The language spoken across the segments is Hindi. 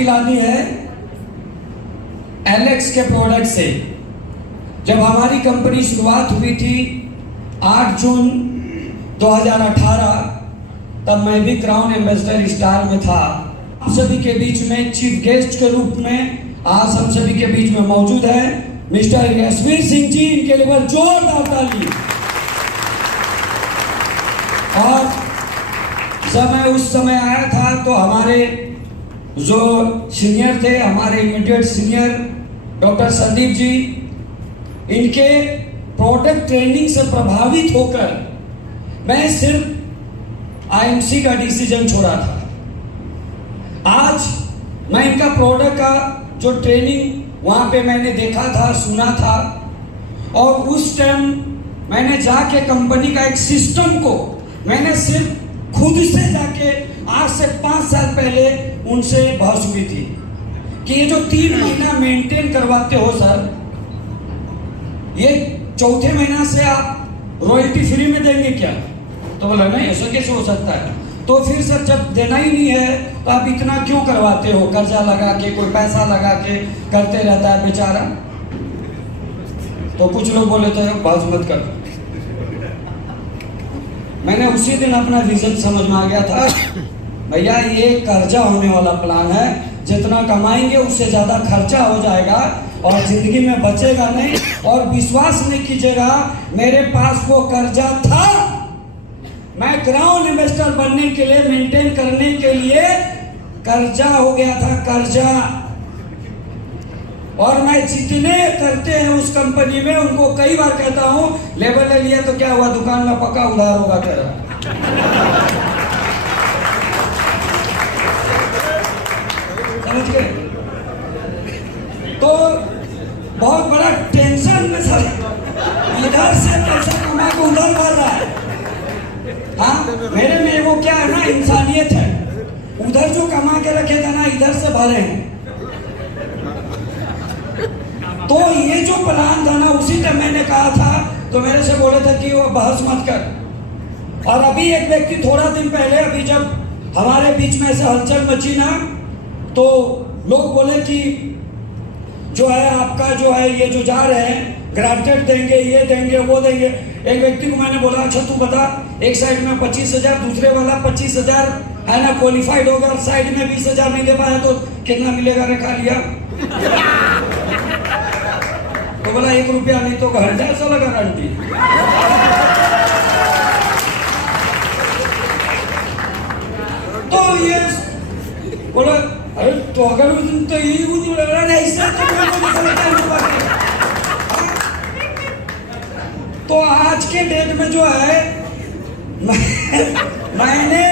क्रांति लानी है एलेक्स के प्रोडक्ट से। जब हमारी कंपनी शुरुआत हुई थी 8 जून 2018, तब मैं भी क्राउन एम्बेसडर स्टार में था। आप सभी के बीच में चीफ गेस्ट के रूप में आज हम सभी के बीच में मौजूद है मिस्टर यशवीर सिंह जी। इनके लिए जोरदार ताली। और उस समय आया था तो हमारे जो सीनियर थे, हमारे immediate senior doctor Sandeep ji, इनके प्रोडक्ट ट्रेनिंग से प्रभावित होकर मैं सिर्फ आईएमसी का डिसीजन छोड़ा था। आज मैं इनका प्रोडक्ट का जो ट्रेनिंग वहां पे मैंने देखा था, सुना था, और उस टाइम मैंने जाके कंपनी का एक सिस्टम को मैंने सिर्फ खुद से जाके आज से 5 साल पहले उनसे बहस हुई थी कि ये जो 3 महीना मेंटेन करवाते हो सर, ये चौथे महीना से आप रॉयल्टी फ्री में देंगे क्या? तो बोला नहीं, ऐसा कैसे हो सकता है। तो फिर सर जब देना ही नहीं है तो आप इतना क्यों करवाते हो? कर्जा लगा के, कोई पैसा लगा के करते रहता है बेचारा। तो कुछ लोग बोले थे बहस मत कर। मैंने उसी दिन अपना विजन समझ में आ गया था, भैया ये कर्जा होने वाला प्लान है। जितना कमाएंगे उससे ज्यादा खर्चा हो जाएगा और जिंदगी में बचेगा नहीं। और विश्वास नहीं कीजिएगा, मेरे पास वो कर्जा था। मैं क्राउन इन्वेस्टर बनने के लिए, मेंटेन करने के लिए कर्जा हो गया था, कर्जा। और मैं जितने करते हैं उस कंपनी में उनको कई बार कहता हूं, लेबर ले लिया तो क्या हुआ, दुकान में पक्का उधार होगा तेरा। समझ गए? तो बहुत बड़ा टेंशन में सर, इधर से पैसा कमा के उधर भर रहा है। हाँ, मेरे में वो क्या है ना, इंसानियत है। उधर जो कमा के रखे थे ना, इधर से भरे हैं। तो ये जो प्लान था ना, उसी टाइम मैंने कहा था, तो मेरे से बोले थे कि वो बहस मत कर। और अभी एक व्यक्ति थोड़ा दिन पहले, अभी जब हमारे बीच में ऐसे हलचल मची ना, तो लोग बोले कि जो है आपका जो है ये जो जा रहे हैं ग्रांटेड देंगे, ये देंगे, वो देंगे। एक व्यक्ति को मैंने बोला, अच्छा तू बता, एक साइड में 25,000, दूसरे वाला 25,000 है ना, क्वालिफाइड होगा, और साइड में 20,000 नहीं दे पाया तो कितना मिलेगा? रखा लिया। तो बोला 1 रुपया नहीं तो घंटा ऐसा लगा गारंटी। तो ये बोला, अरे तो अगर तो यही कुछ लग रहा है इससे तो आज के डेट में जो है मैंने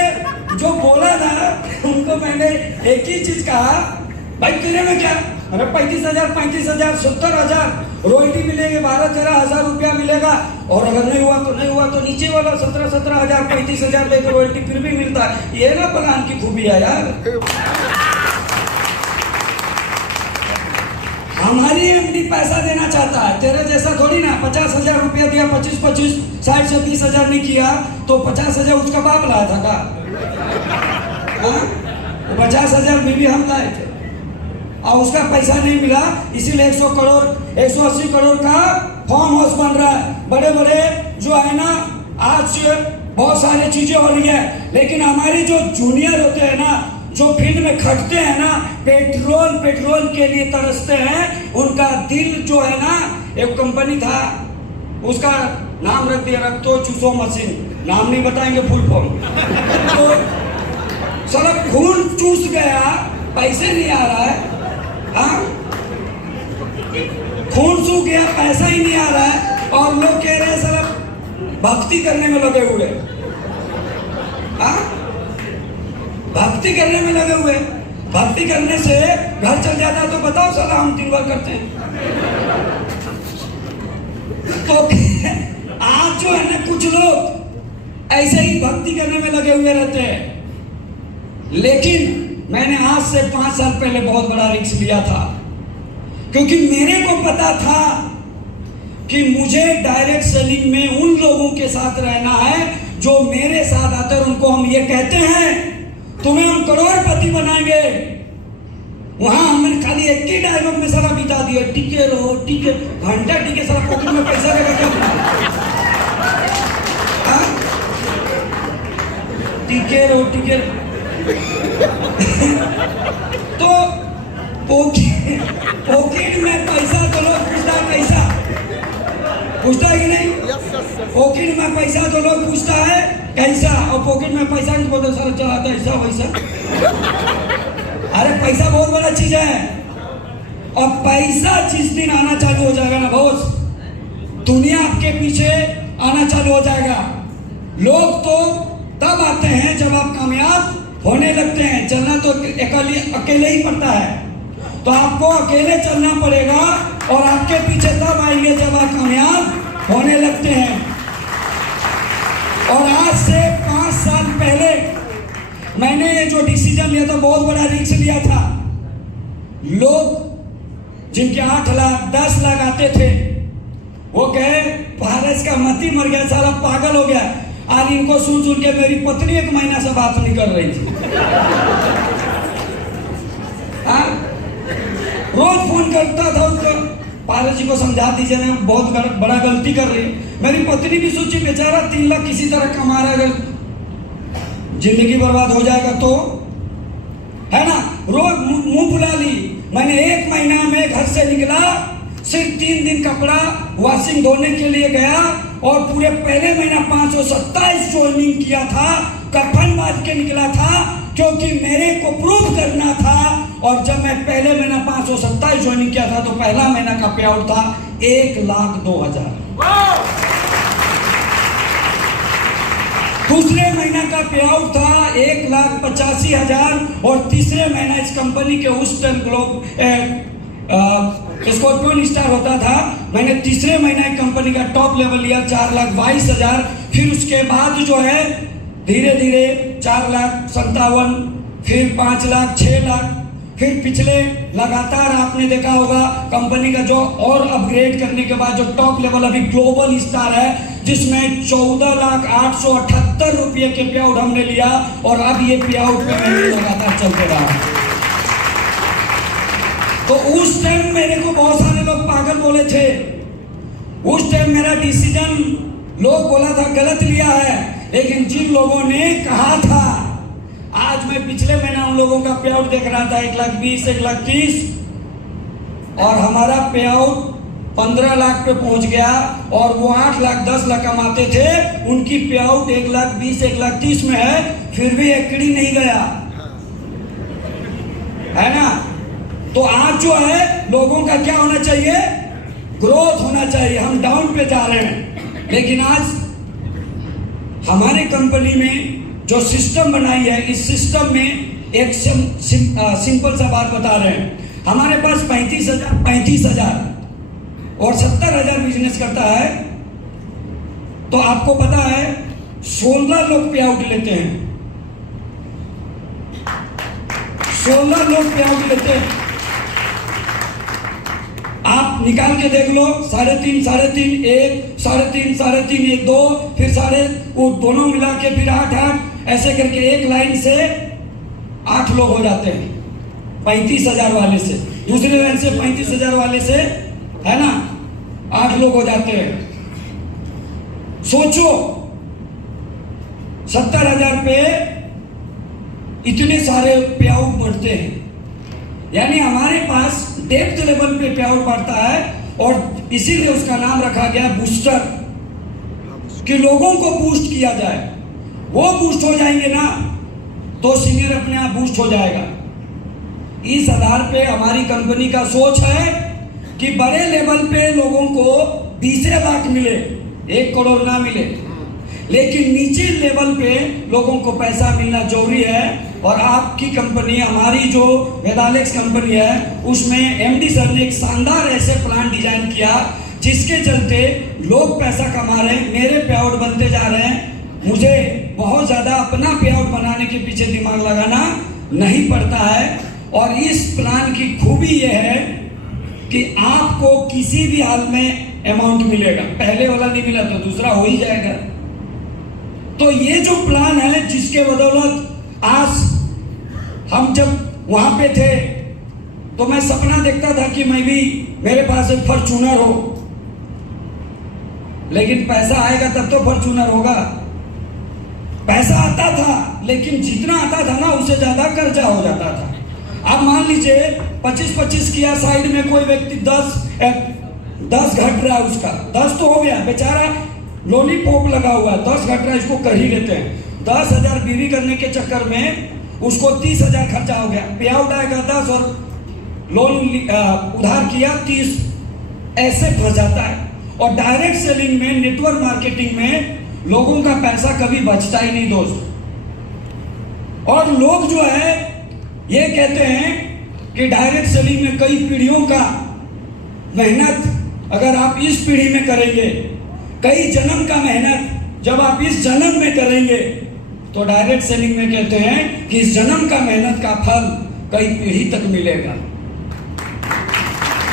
जो बोला ना, उनको मैंने एक ही चीज कहा, भाई तेरे में क्या, अरे 35,000, 70,000 रॉयल्टी मिलेगी, 12-13,000 रुपया मिलेगा। और अगर नहीं हुआ तो नहीं हुआ, तो नीचे वाला 17,000, 35,000 लेकर रॉयल्टी फिर भी मिलता है। ये ना प्लान की खूबी है यार। हमारी एमडी पैसा देना चाहता है, तेरे जैसा थोड़ी ना। 50,000 रुपया दिया, 25, 60 से 20,000 नहीं किया तो 50,000 उसका बाप लाया था का? 50,000 बीवी हम लाए थे और उसका पैसा नहीं मिला, इसीलिए 100 करोड़ 180 करोड़ का फार्म हाउस बन रहा है। बड़े बड़े जो है ना, आज बहुत सारी चीजें हो रही है, लेकिन हमारी जो जूनियर होते हैं ना, जो फील्ड में खटते हैं ना, पेट्रोल के लिए तरसते हैं, उनका दिल जो है ना, एक कंपनी था उसका नाम रख दिया, रख तो चूसो मशीन, नाम नहीं बताएंगे, फुल फॉर्म। तो साला खून चूस गया, पैसे नहीं आ रहा है। हाँ, खून सूख गया, पैसा ही नहीं आ रहा है, और लोग कह रहे हैं साला भक्ति करने में लगे हुए। हाँ, भक्ति करने में लगे हुए। भक्ति करने से घर चल जाता तो बताओ साला हम 3 बार करते हैं। तो आज जो है ना, कुछ लोग ऐसे ही भक्ति करने में लगे हुए रहते हैं। लेकिन मैंने आज से 5 साल पहले बहुत बड़ा रिस्क लिया था, क्योंकि मेरे को पता था कि मुझे डायरेक्ट सेलिंग में उन लोगों के साथ रहना है जो मेरे साथ आते हैं। उनको हम ये कहते हैं, तुम्हें हम करोड़पति बनाएंगे। वहां हमने खाली एक ही डायलॉग में सारा बिता दिया, टिके रहो टिके, घंटा टिके, सारा पॉकेट में पैसा रहेगा, टिके रहो टिके रहो। तो पॉकेट में पैसा तो लोग पूछता है, कैसा पूछता है कि नहीं? पॉकेट में पैसा तो लोग पूछता है कैसा, और पॉकेट में पैसा नहीं बोलते सारा चलाता ऐसा वैसा। अरे पैसा बहुत बड़ा चीज है, और पैसा जिस दिन आना चालू हो जाएगा ना बॉस, दुनिया आपके पीछे आना चालू हो जाएगा। लोग तो तब आते हैं जब आप कामयाब होने लगते हैं। चलना तो अकेले ही पड़ता है, तो आपको अकेले चलना पड़ेगा, और आपके पीछे तब आएंगे जब आप कामयाब होने लगते हैं। और आज से 5 साल पहले मैंने ये जो डिसीजन लिया था, बहुत बड़ा रिस्क लिया था। लोग जिनके 8 लाख 10 लाख आते थे, वो कहे भारत का मती मर गया, साला पागल हो गया। आज इनको सुन सुन के मेरी पत्नी 1 महीना से बात नहीं कर रही थी। रोज फोन करता था उसको, पारस जी को समझा दीजिए ना, बहुत बड़ा गलती कर रही। मेरी पत्नी भी सोची बेचारा 3 लाख किसी तरह कमा रहा है, जिंदगी बर्बाद हो जाएगा तो, है ना। रोज मुंह फुला ली। मैंने 1 महीना में घर से निकला, सिर्फ 3 दिन कपड़ा वॉशिंग धोने के लिए गया, और पूरे पहले महीना 527 ज्वाइनिंग किया था, कफन बांध के निकला था, क्योंकि मेरे को प्रूव करना था। और जब मैं पहले महीना 527 ज्वाइनिंग किया था, तो पहला महीना का पे आउट था 1,02,000। दूसरे महीना का पे आउट था 1,85,000, और तीसरे महीना इस कंपनी के उस टाइम स्कॉर्पियन स्टार होता था, मैंने तीसरे महीना कंपनी का टॉप लेवल लिया 4,22,000। फिर उसके बाद जो है धीरे धीरे 4,57,000, फिर 5 लाख, 6 लाख, फिर पिछले लगातार आपने देखा होगा कंपनी का जो और अपग्रेड करने के बाद जो टॉप लेवल अभी ग्लोबल स्टार है, जिसमें 14,878 रुपये के पे आउट हमने लिया, और अब ये पे आउट पे मैंने लगातार चलते रहा। तो उस टाइम मेरे को बहुत सारे लोग पागल बोले थे। उस टाइम मेरा डिसीजन लोग बोला था गलत लिया है, लेकिन जिन लोगों ने कहा था, आज मैं पिछले महीना उन लोगों का पे आउट देख रहा था 1,20,000, 1,30,000, और हमारा पे आउट 15 लाख पे पहुंच गया। और वो 8 लाख 10 लाख कमाते थे, उनकी पे आउट 1,20,000, 1,30,000 में है, फिर भी एकड़ी नहीं गया, है ना। तो आज जो है लोगों का क्या होना चाहिए, ग्रोथ होना चाहिए। हम डाउन पे जा रहे हैं, लेकिन आज हमारे कंपनी में जो सिस्टम बनाई है, इस सिस्टम में एक सिंपल सा बात बता रहे हैं। हमारे पास 35,000 और 70,000 बिजनेस करता है, तो आपको पता है 16 लोग पे आउट लेते हैं, 16 लोग पे आउट लेते हैं। आप निकाल के देख लो, 3.5, 3.5, 1, 3.5, 3.5, 1, 2, फिर वो दोनों मिला के फिर 8, ऐसे करके एक लाइन से 8 लोग हो जाते हैं 35,000 वाले से, दूसरी लाइन से 35,000 वाले से, है ना, 8 लोग हो जाते हैं। सोचो 70,000 पे इतने सारे पे आउट बढ़ते हैं, यानी हमारे पास डेप्थ लेवल पे पे आउट बढ़ता है, और इसीलिए उसका नाम रखा गया बूस्टर, कि लोगों को बूस्ट किया जाए। वो बूस्ट हो जाएंगे ना, तो सीनियर अपने आप बूस्ट हो जाएगा। इस आधार पे हमारी कंपनी का सोच है कि बड़े लेवल पे लोगों को 20 लाख मिले, 1 करोड़ ना मिले, लेकिन नीचे लेवल पे लोगों को पैसा मिलना जरूरी है। और आपकी कंपनी, हमारी जो वेदालेक्स कंपनी है, उसमें एमडी सर ने एक शानदार ऐसे प्लान डिजाइन किया, जिसके चलते लोग पैसा कमा रहे हैं, मेरे पे आउट बनते जा रहे हैं। मुझे बहुत ज्यादा अपना पे आउट बनाने के पीछे दिमाग लगाना नहीं पड़ता है। और इस प्लान की खूबी यह है कि आपको किसी भी हाल में अमाउंट मिलेगा, पहले वाला नहीं मिला तो दूसरा हो ही जाएगा। तो ये जो प्लान है, जिसके बदौलत आज हम जब वहां पे थे तो मैं सपना देखता था कि मैं भी, मेरे पास एक फॉर्च्यूनर हो, लेकिन पैसा आएगा तब तो फॉर्च्यूनर होगा। पैसा आता था, लेकिन जितना आता था ना उससे ज्यादा कर्जा हो जाता था। अब मान लीजिए 25-25 किया, साइड में कोई व्यक्ति 10 घट रहा है, उसका 10 तो हो गया, बेचारा लॉलीपॉप लगा हुआ है, 10 घट रहा है, इसको कर ही लेते हैं। 10,000 बीवी करने के चक्कर में उसको 30,000 खर्चा हो गया, पे आउट आएगा 10 और लोन उधार किया 30, ऐसे फंस जाता है। और डायरेक्ट सेलिंग में, नेटवर्क मार्केटिंग में लोगों का पैसा कभी बचता ही नहीं दोस्त। और लोग जो है ये कहते हैं कि डायरेक्ट सेलिंग में कई पीढ़ियों का मेहनत अगर आप इस पीढ़ी में करेंगे, कई जन्म का मेहनत जब आप इस जन्म में करेंगे, तो डायरेक्ट सेलिंग में कहते हैं कि इस जन्म का मेहनत का फल कई पीढ़ी तक मिलेगा,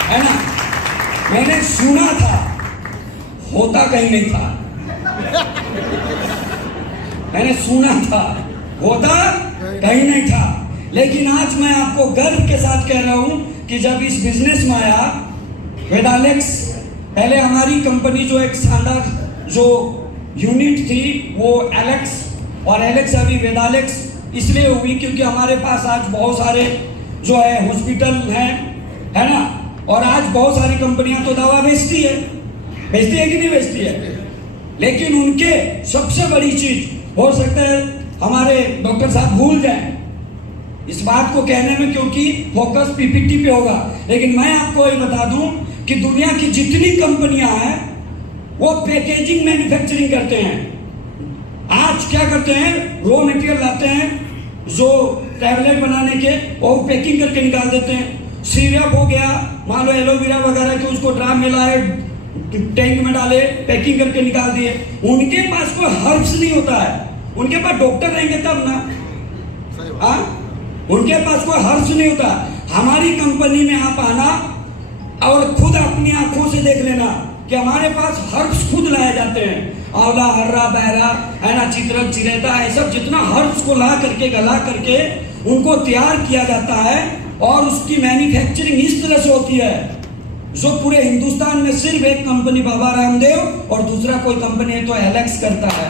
है ना। मैंने सुना था, होता कहीं नहीं था। मैंने सुना था, होता कहीं नहीं था। लेकिन आज मैं आपको गर्व के साथ कह रहा हूं कि जब इस बिजनेस में आया वेदालेक्स, पहले हमारी कंपनी जो एक शानदार जो यूनिट थी वो एलेक्स, और एलेक्स अभी वेदालेक्स इसलिए हुई क्योंकि हमारे पास आज बहुत सारे जो है हॉस्पिटल हैं, है ना। और आज बहुत सारी कंपनियां तो दवा बेचती है कि नहीं बेचती है, लेकिन उनके सबसे बड़ी चीज, हो सकता है हमारे डॉक्टर साहब भूल जाएं इस बात को कहने में, क्योंकि फोकस पीपीटी पे होगा, लेकिन मैं आपको ये बता दूं कि दुनिया की जितनी कंपनियां हैं वो पैकेजिंग मैन्युफैक्चरिंग करते हैं। आज क्या करते हैं, रॉ मटेरियल लाते हैं जो टैबलेट बनाने के, और पैकिंग करके निकाल देते हैं। सिरप हो गया, मान लो एलोवेरा वगैरह के, उसको ड्राम में लाए, टैंक में डाले, पैकिंग करके निकाल दिए। उनके पास कोई हर्ब्स नहीं होता है, उनके पास डॉक्टर रहेंगे तब ना, उनके पास कोई हर्ब्स नहीं होता। हमारी कंपनी में आप आना और खुद अपनी आंखों से देख लेना कि हमारे पास हर्ब्स खुद लाए जाते हैं। आंवला, हर्रा, बहरा, है ना, चित्रक, चिरेता, ये सब जितना हर्ब्स को ला करके, गला करके उनको तैयार किया जाता है, और उसकी मैन्युफैक्चरिंग इस तरह से होती है जो पूरे हिंदुस्तान में सिर्फ एक कंपनी बाबा रामदेव और दूसरा कोई कंपनी है तो एलेक्स करता है।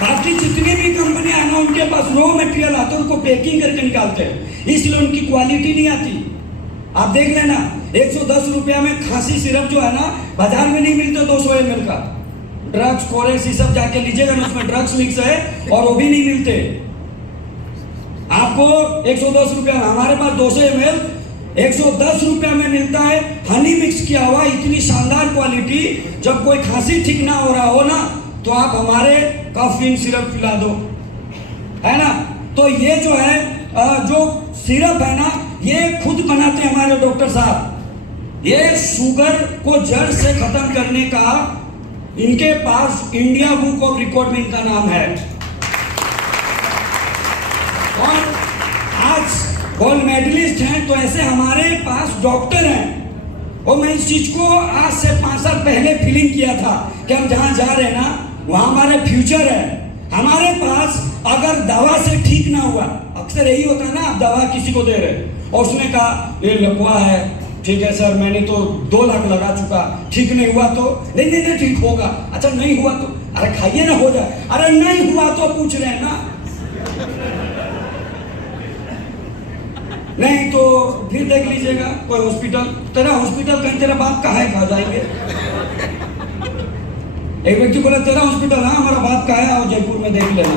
बाकी जितनी भी कंपनियां हैं ना, उनके पास रॉ मटेरियल आता है, उनको पैकिंग करके निकालते हैं, इसलिए उनकी क्वालिटी नहीं आती। आप देख लेना, 110 रुपया में खांसी सिरप जो है ना, बाजार में नहीं मिलते 200 ml का। ड्रग्स, कोरेक्स, ये सब जाके लीजिएगा ना, उसमें ड्रग्स मिक्स है और वो भी नहीं मिलते आपको 110 रुपया। हमारे पास 200 ml 110 रुपया में मिलता है, हनी मिक्स किया हुआ, इतनी शानदार क्वालिटी। जब कोई खांसी ठीक ना हो रहा हो ना, तो आप हमारे कॉफिन सिरप पिला दो, है ना। तो ये जो है जो सिरप है ना, ये खुद बनाते हैं हमारे डॉक्टर साहब। ये शुगर को जड़ से खत्म करने का इनके पास इंडिया बुक ऑफ रिकॉर्ड में इनका नाम है, और आज गोल्ड मेडलिस्ट हैं। तो ऐसे हमारे पास डॉक्टर हैं, और मैं इस चीज को आज से 5 साल पहले फीलिंग किया था कि हम जहां जा रहे हैं ना, वहां हमारे फ्यूचर है। हमारे पास अगर दवा से ठीक ना हुआ, अक्सर यही होता है ना, आप दवा किसी को दे रहे और उसने कहा ये लकवा है, ठीक है सर मैंने तो 2 लाख लगा चुका, ठीक नहीं हुआ तो नहीं ठीक होगा, अच्छा नहीं हुआ तो अरे खाइए ना, हो जाए, अरे नहीं हुआ तो पूछ रहे हैं ना, नहीं तो फिर देख लीजिएगा कोई हॉस्पिटल, तेरा हॉस्पिटल कहीं, तेरा बाप कहाँ है, खा जाएंगे। एक व्यक्ति बोला तेरा हॉस्पिटल, हाँ हमारा बाप कहाँ है, और जयपुर में देख लेना।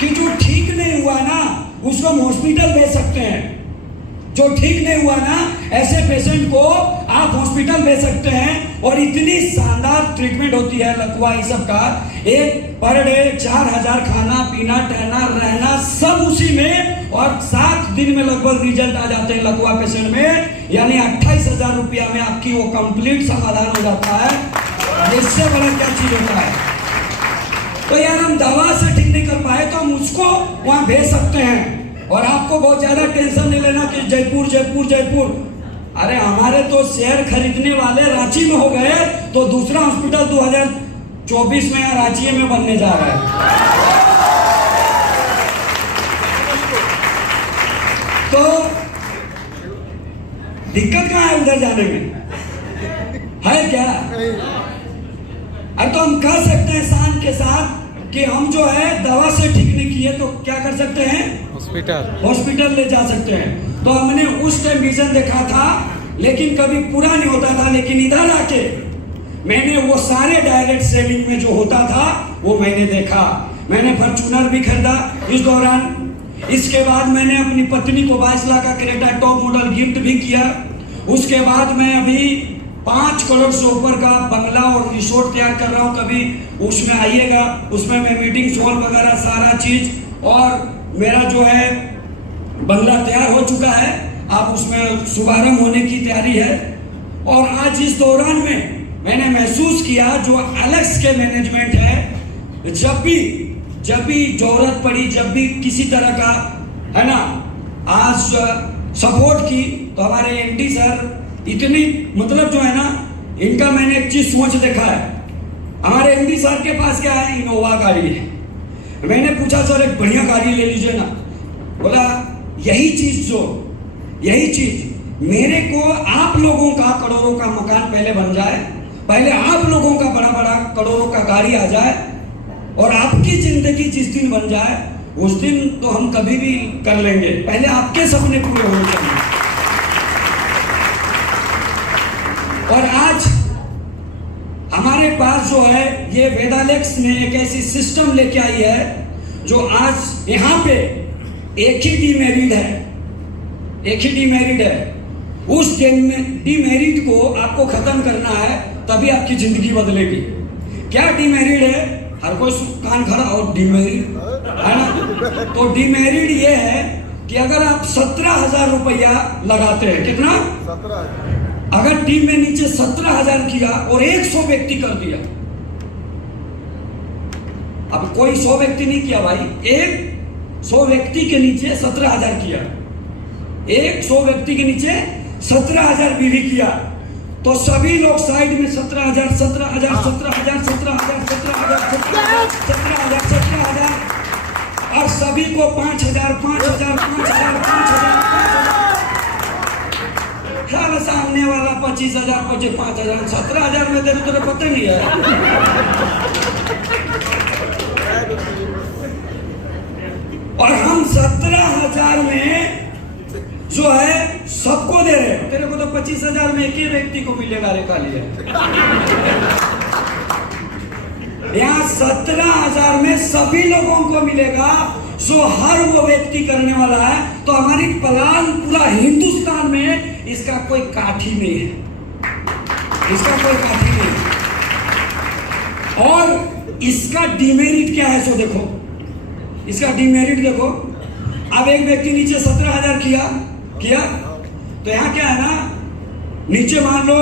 कि जो ठीक नहीं हुआ ना, उसको हम हॉस्पिटल भेज सकते हैं। जो ठीक नहीं हुआ ना, ऐसे पेशेंट को आप हॉस्पिटल भेज सकते हैं, और इतनी शानदार ट्रीटमेंट होती है लकवा ये सब का। एक पर डे 4000 खाना पीना ठहरना रहना सब उसी में, और 7 दिन में लगभग रिजल्ट आ जाते हैं लकवा पेशेंट में, यानी 28,000 रुपया में आपकी वो कंप्लीट समाधान हो जाता है। इससे बड़ा क्या चीज होता है। तो यार हम दवा से ठीक नहीं कर पाए तो हम उसको वहां भेज सकते हैं, और आपको बहुत ज्यादा टेंशन नहीं लेना कि जयपुर जयपुर जयपुर। अरे हमारे तो शेयर खरीदने वाले रांची में हो गए, तो दूसरा हॉस्पिटल 2024 में रांची में बनने जा रहा है। तो दिक्कत कहाँ है उधर जाने में? है क्या? तो हम कह सकते हैं शान के साथ कि हम जो है दवा से ठीक नहीं किए तो क्या कर सकते हैं? हॉस्पिटल ले जा सकते हैं। तो हमने उस टाइम विजन देखा था, लेकिन कभी पूरा नहीं होता था। लेकिन इधर आके मैंने वो सारे डायरेक्ट सेलिंग में जो होता था वो मैंने देखा। मैंने फॉर्च्यूनर भी खरीदा इस दौरान। इसके बाद मैंने अपनी पत्नी को 22 लाख का क्रेटा टॉप मॉडल गिफ्ट भी किया। उसके बाद मैं अभी 5 करोड़ से ऊपर का बंगला और रिसोर्ट तैयार कर रहा हूँ। कभी उसमें आइएगा, उसमें मैं मीटिंग हॉल वगैरह सारा चीज, और मेरा जो है बंगला तैयार हो चुका है। आप उसमें शुभारंभ होने की तैयारी है। और आज इस दौरान में मैंने महसूस किया जो एलेक्स के मैनेजमेंट है, जब भी जरूरत पड़ी, जब भी किसी तरह का है ना आज सपोर्ट की, तो हमारे एमडी सर इतनी मतलब जो है ना, इनका मैंने एक चीज सोच देखा है। हमारे एमडी सर के पास क्या है? इनोवा गाड़ी है। मैंने पूछा सर एक बढ़िया गाड़ी ले लीजिए ना। बोला यही चीज मेरे को आप लोगों का करोड़ों का मकान पहले बन जाए, पहले आप लोगों का बड़ा बड़ा करोड़ों का गाड़ी आ जाए, और आपकी जिंदगी जिस दिन बन जाए उस दिन तो हम कभी भी कर लेंगे। पहले आपके सपने पूरे होने चाहिए। और आज हमारे पास जो है ये वेदालेक्स ने एक ऐसी सिस्टम लेके आई है जो आज यहां पे एक ही डीमेरिट है। उस डीमेरिट को आपको खत्म करना है, तभी आपकी जिंदगी बदलेगी। क्या डीमेरिट है? हर कोई कान खड़ा, और डीमेरिट है ना? तो डीमेरिट ये है कि अगर आप 17,000 रुपया लगाते हैं, कितना? 17,000। अगर टीम में नीचे 17,000 किया और 100 व्यक्ति कर दिया, अब कोई 100 व्यक्ति नहीं किया भाई, 100 व्यक्ति के नीचे 17,000 किया, 100 व्यक्ति के नीचे 17,000 बीवी किया, तो सभी लोग साइड में 17,000 और सभी को 5,000 सामने वाला 25,000 5,000 17,000 में तेरे तुझे पता नहीं है। और हम 17,000 में जो है सबको दे रहे। तेरे को तो 25,000 में एक ही व्यक्ति को मिलेगा। रेखा लिया यहाँ 17,000 में सभी लोगों को मिलेगा जो हर वो व्यक्ति करने वाला है। तो हमारी प्लान पूरा हिंदुस्तान में इसका कोई काठी नहीं है, इसका कोई काठी नहीं है। और इसका डिमेरिट क्या है? सो देखो, इसका डिमेरिट देखो। अब एक व्यक्ति नीचे 17,000 किया तो यहाँ क्या है ना, नीचे मान लो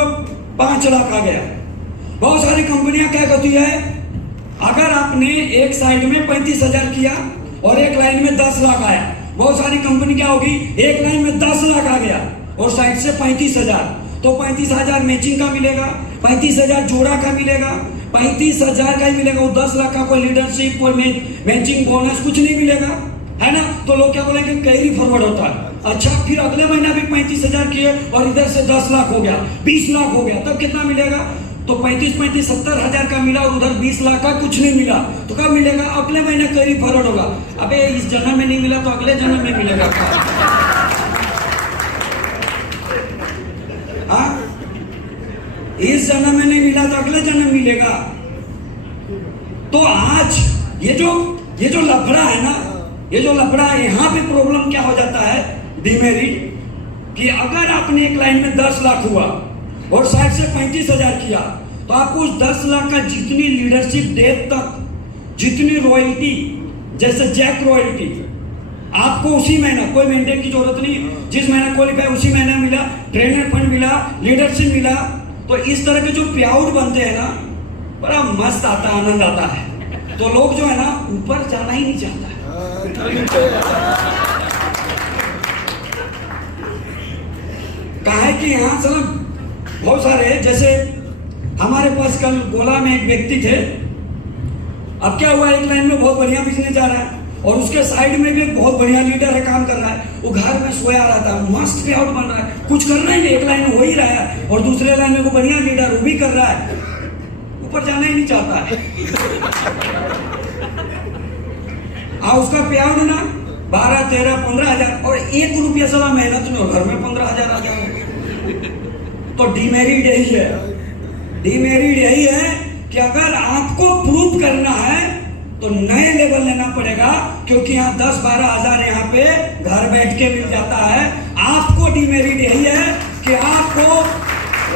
5 लाख आ गया। बहुत सारी कंपनियां क्या करती है, अगर आपने एक साइड में 35,000 किया और एक लाइन में 10 लाख आया, बहुत सारी कंपनी क्या होगी, एक लाइन में 10 लाख आ गया और साइड से 35,000, तो 35,000 मैचिंग का मिलेगा, 35,000 जोड़ा का मिलेगा, 35,000 का ही मिलेगा। वो 10 लाख का कोई लीडरशिप, कोई मैचिंग बोनस कुछ नहीं मिलेगा, है ना। तो लोग क्या बोलेंगे, कैरी फॉरवर्ड होता है। अच्छा, फिर अगले महीना भी 35,000 किए और इधर से 10 लाख हो गया, 20 लाख हो गया, तब कितना मिलेगा? तो 35 70,000 का मिला और उधर 20 लाख का कुछ नहीं मिला, तो कब मिलेगा? अगले महीने कैरी फॉरवर्ड होगा। अबे इस जन्म में नहीं मिला तो अगले जन्म में मिलेगा। हाँ, इस जन्म में नहीं मिला तो अगले जन्म मिलेगा। तो आज ये जो लफड़ा है ना, ये जो लफड़ा है, यहाँ पे प्रॉब्लम क्या हो जाता है, डिमेरिट, कि अगर आपने एक लाइन में 10 लाख हुआ और साइड से 35,000 किया, तो आपको उस 10 लाख का जितनी लीडरशिप डेट तक, जितनी रॉयल्टी, जैसे जैक रॉयल्टी, आपको उसी महीना, कोई मेंटेन की जरूरत नहीं, जिस महीना क्वालिफाई उसी महीना मिला, ट्रेनर फंड मिला, लीडरशिप मिला। तो इस तरह के जो पे आउट बनते हैं ना, बड़ा मस्त आता है, आनंद आता है। तो लोग जो है ना, ऊपर जाना ही नहीं चाहता है। कहा है कि यहाँ से बहुत सारे, जैसे हमारे पास कल गोला में एक व्यक्ति थे। अब क्या हुआ, एक लाइन में बहुत बढ़िया बिजनेस जा रहा है, और उसके साइड में भी एक बहुत बढ़िया लीडर है, काम कर रहा है, वो घर में सोया रहता है, मस्त लेआउट बन रहा है, कुछ करना ही नहीं, एक लाइन हो ही रहा है, और दूसरे लाइन में वो बढ़िया लीडर वो भी कर रहा है, ऊपर जाना ही नहीं चाहता है। उसका पे आउट ना 12, 13, 15 हजार, और 1 रुपया साला मेहनत में घर में 15,000 आ जाए। तो डीमेरिट यही है, डीमेरिट यही है कि अगर आपको प्रूव करना है तो नए लेवल लेना पड़ेगा, क्योंकि यहाँ 10-12 हजार यहाँ पे घर बैठ के मिल जाता है। आपको डीमेरिट यही है कि आपको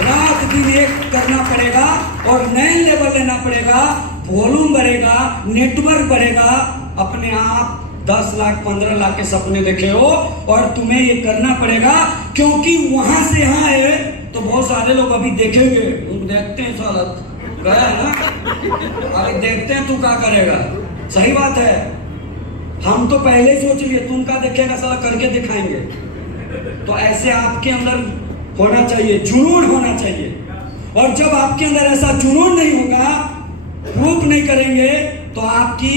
रात दिन एक करना पड़ेगा और नए लेवल लेना पड़ेगा, वॉल्यूम बढ़ेगा, नेटवर्क बढ़ेगा। अपने आप 10 लाख 15 लाख के सपने देखे हो और तुम्हें ये करना पड़ेगा, क्योंकि वहां से यहाँ है तो बहुत सारे लोग अभी देखेंगे, तुम देखते हैं साला गया है ना, अभी देखते हैं तू क्या करेगा। सही बात है, हम तो पहले ही सोच लिए, तुम क्या देखेगा साला, करके दिखाएंगे। तो ऐसे आपके अंदर होना चाहिए, जुनून होना चाहिए, और जब आपके अंदर ऐसा जुनून नहीं होगा, प्रूफ नहीं करेंगे, तो आपकी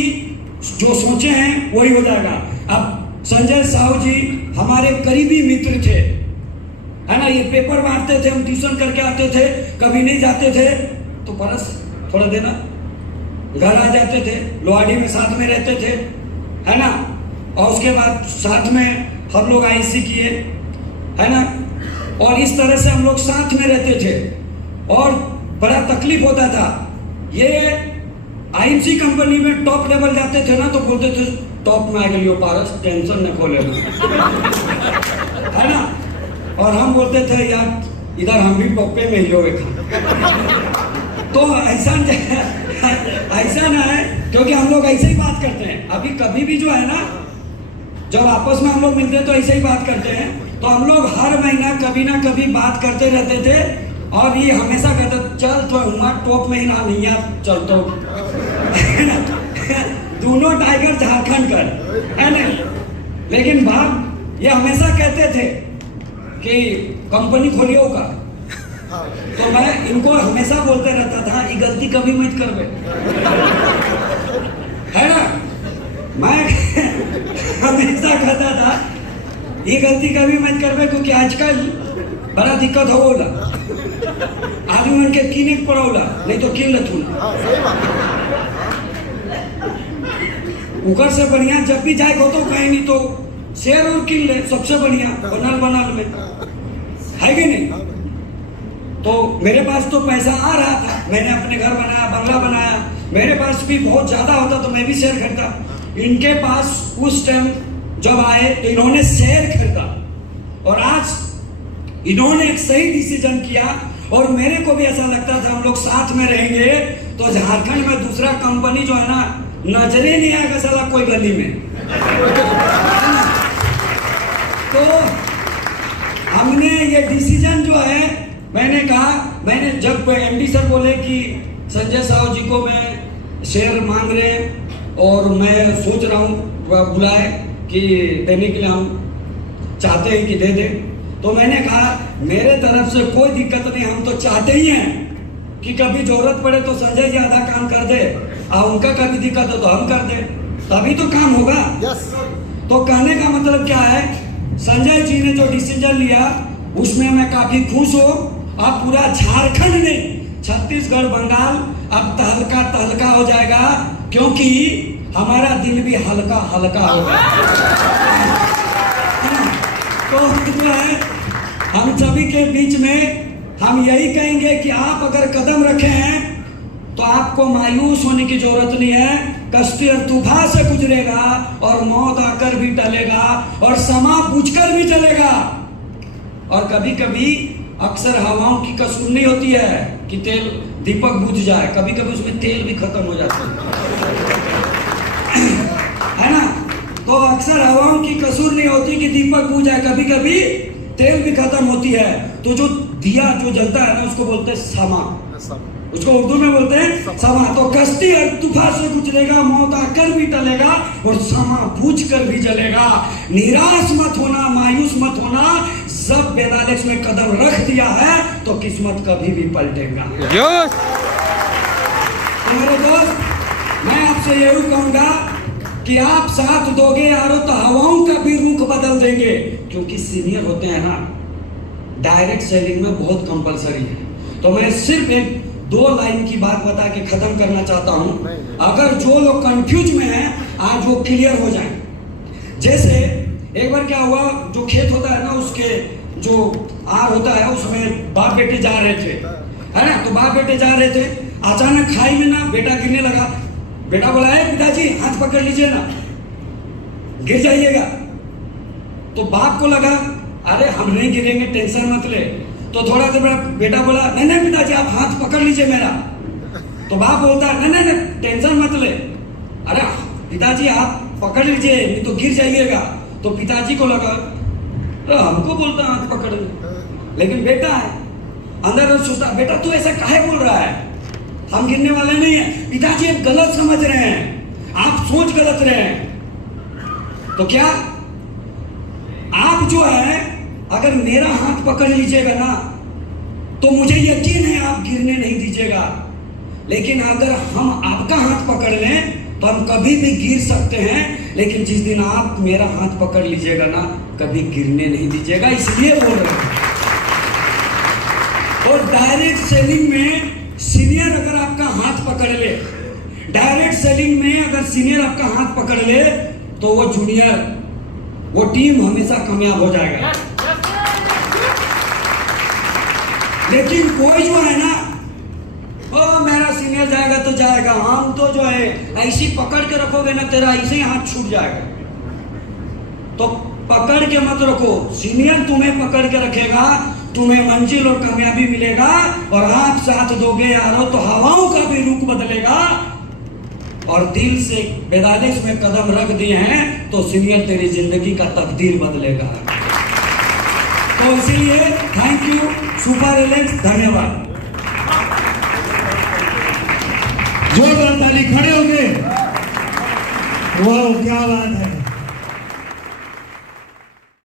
जो सोचे हैं वही हो जाएगा। अब संजय साहू जी हमारे करीबी मित्र थे, है ना, ये पेपर बांटते थे, हम ट्यूशन करके आते थे, कभी नहीं जाते थे तो बरस थोड़ा देना घर आ जाते थे, लोहाड़ी में साथ में रहते थे, है ना, और उसके बाद साथ में हम लोग आईसी किए, है ना, और इस तरह से हम लोग साथ में रहते थे और बड़ा तकलीफ होता था। ये आईएमसी कंपनी में टॉप लेवल जाते थे ना, तो बोलते थे टॉप में आ गए पारस, टेंशन न खोले, है ना, और हम बोलते थे यार इधर हम भी टॉपे में ही हो। तो ऐसा ना है, क्योंकि हम लोग ऐसे ही बात करते हैं। अभी कभी भी जो है ना, जब आपस में हम लोग मिलते हैं तो ऐसे ही बात करते हैं। तो हम लोग हर महीना कभी ना कभी बात करते रहते थे, और ये हमेशा कहते चल तो टॉप में ही ना, नहीं यार चल तो दोनों टाइगर झारखंड कर, है ना। लेकिन बाप ये हमेशा कहते थे कि कंपनी खोलियो का, तो मैं इनको हमेशा बोलते रहता था ये गलती कभी मत करबे, है ना। मैं हमेशा कहता था ये गलती कभी मत करबे, क्योंकि आजकल बड़ा दिक्कत हो बोला, आदमी मन के कीने पड़ोला, नहीं तो किन लथू ना। उकर से बढ़िया जब भी जाए हो तो कहीं नहीं तो शेयर और किन ले, सबसे बढ़िया बनल में, है कि नहीं। तो मेरे पास तो पैसा आ रहा था, मैंने अपने घर बनाया, बंगला बनाया, मेरे पास भी बहुत ज्यादा होता तो मैं भी शेयर खरीदता। इनके पास उस टाइम जब आए तो इन्होंने शेयर खरीदा, और आज इन्होंने एक सही डिसीजन किया, और मेरे को भी ऐसा लगता था हम लोग साथ में रहेंगे तो झारखंड में दूसरा कंपनी जो है ना, नजरे नहीं आएगा साला कोई गली में। तो हमने ये डिसीजन जो है, मैंने कहा, मैंने जब एमडी सर बोले कि संजय साहू जी को मैं शेयर मांग रहे हैं और मैं सोच रहा हूँ बुलाए कि देने के लिए हम चाहते हैं कि दे दे, तो मैंने कहा मेरे तरफ से कोई दिक्कत नहीं, हम तो चाहते ही हैं कि कभी जरूरत पड़े तो संजय जी आधा काम कर दे, और उनका कभी दिक्कत हो तो हम कर दे, तभी तो काम होगा। तो कहने का मतलब क्या है, संजय जी ने जो डिसीजन लिया उसमें मैं काफी खुश हूँ। अब पूरा झारखंड नहीं, छत्तीसगढ़, बंगाल अब तहलका हो जाएगा, क्योंकि हमारा दिल भी हल्का हल्का होगा। तो जो है हम सभी के बीच में हम यही कहेंगे कि आप अगर कदम रखे हैं तो आपको मायूस होने की जरूरत नहीं है। कश्ती और तूफान से गुजरेगा और मौत आकर भी टलेगा और समा बुझकर भी चलेगा। और कभी कभी अक्सर हवाओं की कसूर नहीं होती है कि तेल दीपक बुझ जाए, कभी कभी उसमें तेल भी खत्म हो जाता है ना। तो अक्सर हवाओं की कसूर नहीं होती कि दीपक बुझ जाए, कभी कभी तेल भी खत्म होती है। तो जो दिया जो जलता है ना, उसको बोलते हैं समा, उसको उर्दू में बोलते हैं समा। तो कश्ती और तूफान से गुजरेगा, मौत आकर भी टलेगा और समा बुझ कर भी जलेगा। निराश मत होना, मायूस मत होना। जब बेदालेक्स में कदम रख दिया है तो किस्मत कभी भी पलटेगा। तो मेरे दोस्त, मैं आपसे यही कहूंगा कि आप साथ दोगे यारो तो हवाओं का भी रुख बदल देंगे, क्योंकि सीनियर होते हैं ना, डायरेक्ट सेलिंग में बहुत कंपलसरी है। तो मैं सिर्फ एक 2 लाइन की बात बता के खत्म करना चाहता हूं। अगर जो लोग कंफ्यूज में हैं आज वो क्लियर हो जाएं। जैसे एक बार क्या हुआ, जो खेत होता है ना उसके जो आर होता है उसमें बाप बेटे जा रहे थे, है ना। तो बाप बेटे जा रहे थे, अचानक खाई में ना बेटा गिरने लगा। बेटा बोला है पिताजी हाथ पकड़ लीजिए ना, गिर जाइएगा। तो बाप को लगा अरे हम नहीं गिरेंगे, टेंशन मत ले। तो थोड़ा देर बेटा बोला नहीं नहीं पिताजी आप हाथ पकड़ लीजिए मेरा। तो बाप बोलता है नहीं नहीं टेंशन मत ले, अरे पिताजी आप पकड़ लीजिए नहीं तो गिर जाइएगा। तो पिताजी को लगा तो हमको बोलता हाथ पकड़ ले, लेकिन बेटा है अंदर सोचता बेटा तू ऐसा काहे बोल रहा है, हम गिरने वाले नहीं है। पिताजी आप गलत समझ रहे हैं, आप सोच गलत रहे हैं। तो क्या आप जो है अगर मेरा हाथ पकड़ लीजिएगा ना तो मुझे यकीन है आप गिरने नहीं दीजिएगा, लेकिन अगर हम आपका हाथ पकड़ लें तो हम कभी भी गिर सकते हैं, लेकिन जिस दिन आप मेरा हाथ पकड़ लीजिएगा ना कभी गिरने नहीं दीजिएगा, इसलिए बोल रहे हैं। और डायरेक्ट सेलिंग में सीनियर अगर आपका हाथ पकड़ ले, डायरेक्ट सेलिंग में अगर सीनियर आपका हाथ पकड़ ले तो वो जूनियर, वो टीम हमेशा कामयाब हो जाएगा। लेकिन कोई जो है ना ओ मेरा सीनियर जाएगा तो जाएगा, हम तो जो है ऐसी पकड़ के रखोगे ना तेरा ऐसे ही हाथ छूट जाएगा। तो पकड़ के मत रखो, सीनियर तुम्हें पकड़ के रखेगा, तुम्हें मंजिल और कामयाबी मिलेगा। और आप साथ दोगे यारो तो हवाओं का भी रुख बदलेगा। और दिल से बेदानिश में कदम रख दिए हैं तो सीनियर तेरी जिंदगी का तकदीर बदलेगा। तो इसीलिए थैंक यू सुपर एलेक्स, धन्यवाद। जोरदार ताली, खड़े होंगे। वाह क्या बात है।